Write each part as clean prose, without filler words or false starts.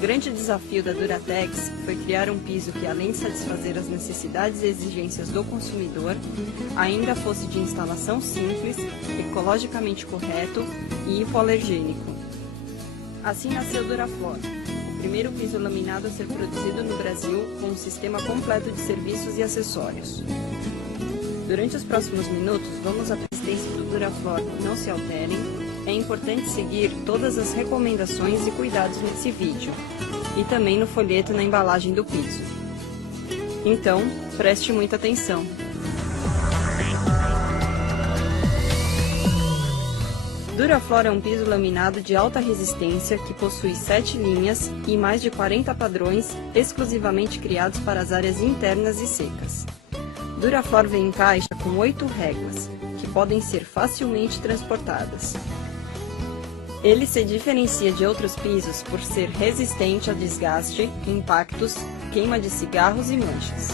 grande desafio da Duratex foi criar um piso que, além de satisfazer as necessidades e exigências do consumidor, ainda fosse de instalação simples, ecologicamente correto e hipoalergênico. Assim nasceu Duraflor, o primeiro piso laminado a ser produzido no Brasil com um sistema completo de serviços e acessórios. Durante os próximos minutos, vamos à resistência do Duraflor. Não se alterem. É importante seguir todas as recomendações e cuidados nesse vídeo, e também no folheto na embalagem do piso. Então, preste muita atenção. Duraflor é um piso laminado de alta resistência que possui 7 linhas e mais de 40 padrões exclusivamente criados para as áreas internas e secas. Duraflor vem em caixa com 8 réguas, que podem ser facilmente transportadas. Ele se diferencia de outros pisos por ser resistente a desgaste, impactos, queima de cigarros e manchas.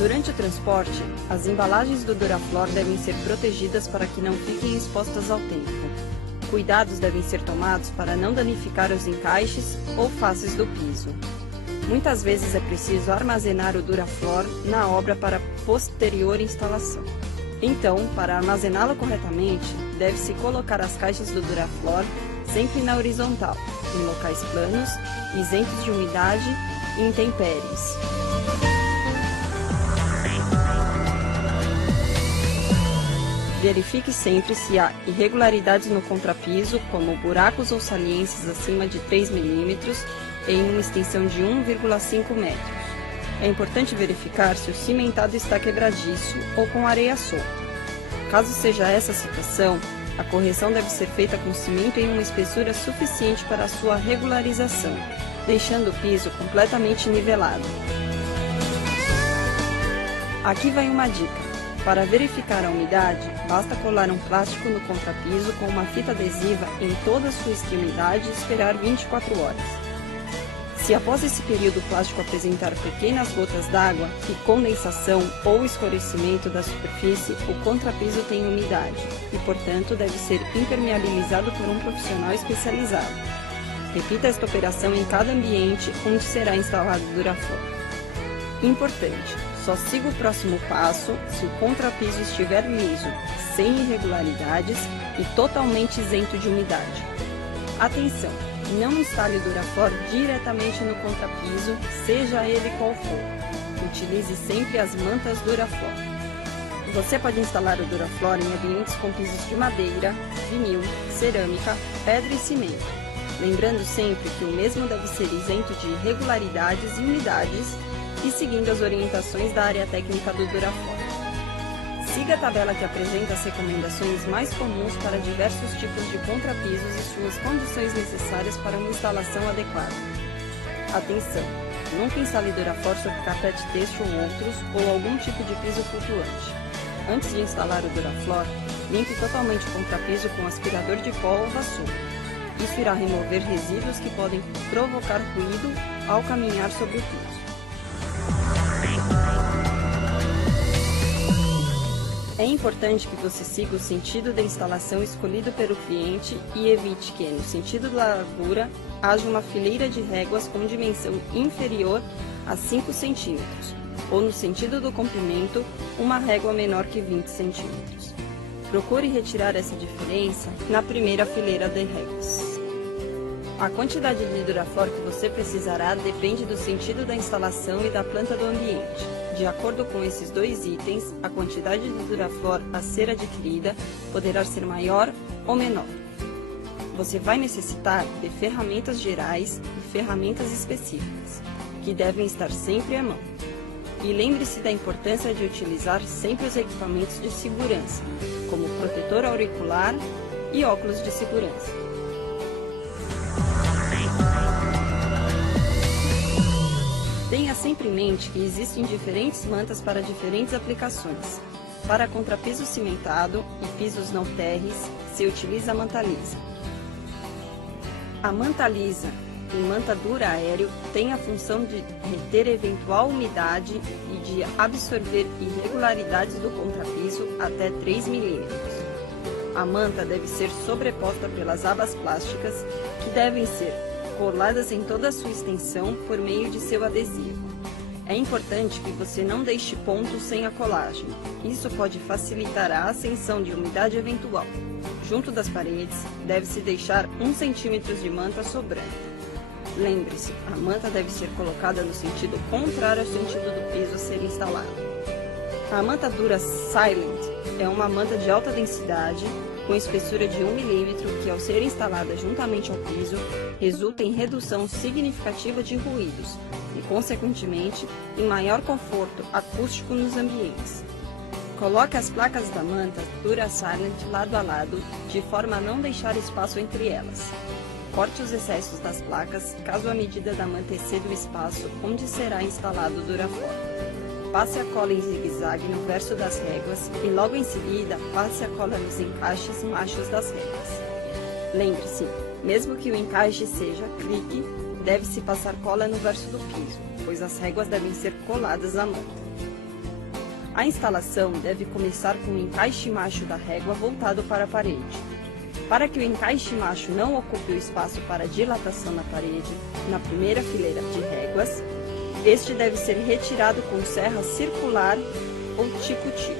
Durante o transporte, as embalagens do Duraflor devem ser protegidas para que não fiquem expostas ao tempo. Cuidados devem ser tomados para não danificar os encaixes ou faces do piso. Muitas vezes é preciso armazenar o Duraflor na obra para posterior instalação. Então, para armazená-lo corretamente, deve-se colocar as caixas do Duraflor sempre na horizontal, em locais planos, isentos de umidade e intempéries. Verifique sempre se há irregularidades no contrapiso, como buracos ou saliências acima de 3 mm em uma extensão de 1,5 metros. É importante verificar se o cimentado está quebradiço ou com areia solta. Caso seja essa a situação, a correção deve ser feita com cimento em uma espessura suficiente para a sua regularização, deixando o piso completamente nivelado. Aqui vai uma dica. Para verificar a umidade, basta colar um plástico no contrapiso com uma fita adesiva em toda a sua extremidade e esperar 24 horas. Se após esse período o plástico apresentar pequenas gotas d'água e condensação ou escurecimento da superfície, o contrapiso tem umidade e, portanto, deve ser impermeabilizado por um profissional especializado. Repita esta operação em cada ambiente onde será instalado o Duraflor. Importante! Só siga o próximo passo se o contrapiso estiver liso, sem irregularidades e totalmente isento de umidade. Atenção! Não instale o Duraflor diretamente no contrapiso, seja ele qual for. Utilize sempre as mantas Duraflor. Você pode instalar o Duraflor em ambientes com pisos de madeira, vinil, cerâmica, pedra e cimento. Lembrando sempre que o mesmo deve ser isento de irregularidades e umidades, e seguindo as orientações da área técnica do Duraflor. Siga a tabela que apresenta as recomendações mais comuns para diversos tipos de contrapisos e suas condições necessárias para uma instalação adequada. Atenção! Nunca instale Duraflor sobre carpete têxtil ou outros, ou algum tipo de piso flutuante. Antes de instalar o Duraflor, limpe totalmente o contrapiso com aspirador de pó ou vassoura. Isso irá remover resíduos que podem provocar ruído ao caminhar sobre o piso. É importante que você siga o sentido da instalação escolhido pelo cliente e evite que, no sentido da largura, haja uma fileira de réguas com dimensão inferior a 5 cm, ou no sentido do comprimento, uma régua menor que 20 cm. Procure retirar essa diferença na primeira fileira de réguas. A quantidade de Duraflor que você precisará depende do sentido da instalação e da planta do ambiente. De acordo com esses dois itens, a quantidade de Duraflor a ser adquirida poderá ser maior ou menor. Você vai necessitar de ferramentas gerais e ferramentas específicas, que devem estar sempre à mão. E lembre-se da importância de utilizar sempre os equipamentos de segurança, como protetor auricular e óculos de segurança. Tenha sempre em mente que existem diferentes mantas para diferentes aplicações. Para contrapiso cimentado e pisos não térreis, se utiliza a manta lisa. A manta lisa em manta dura aéreo tem a função de reter eventual umidade e de absorver irregularidades do contrapiso até 3 mm. A manta deve ser sobreposta pelas abas plásticas, que devem ser coladas em toda a sua extensão por meio de seu adesivo. É importante que você não deixe pontos sem a colagem. Isso pode facilitar a ascensão de umidade eventual. Junto das paredes, deve-se deixar 1 cm de manta sobrando. Lembre-se, a manta deve ser colocada no sentido contrário ao sentido do piso a ser instalado. A manta dura Silent é uma manta de alta densidade, com espessura de 1 mm, que ao ser instalada juntamente ao piso, resulta em redução significativa de ruídos e, consequentemente, em maior conforto acústico nos ambientes. Coloque as placas da manta Dura Silent lado a lado, de forma a não deixar espaço entre elas. Corte os excessos das placas, caso a medida da manta exceda o espaço onde será instalado o Duraform. Passe a cola em zigue-zague no verso das réguas e logo em seguida passe a cola nos encaixes machos das réguas. Lembre-se, mesmo que o encaixe seja clique, deve-se passar cola no verso do piso, pois as réguas devem ser coladas à manta. A instalação deve começar com o encaixe macho da régua voltado para a parede. Para que o encaixe macho não ocupe o espaço para dilatação na parede, na primeira fileira de réguas, este deve ser retirado com serra circular ou tico-tico.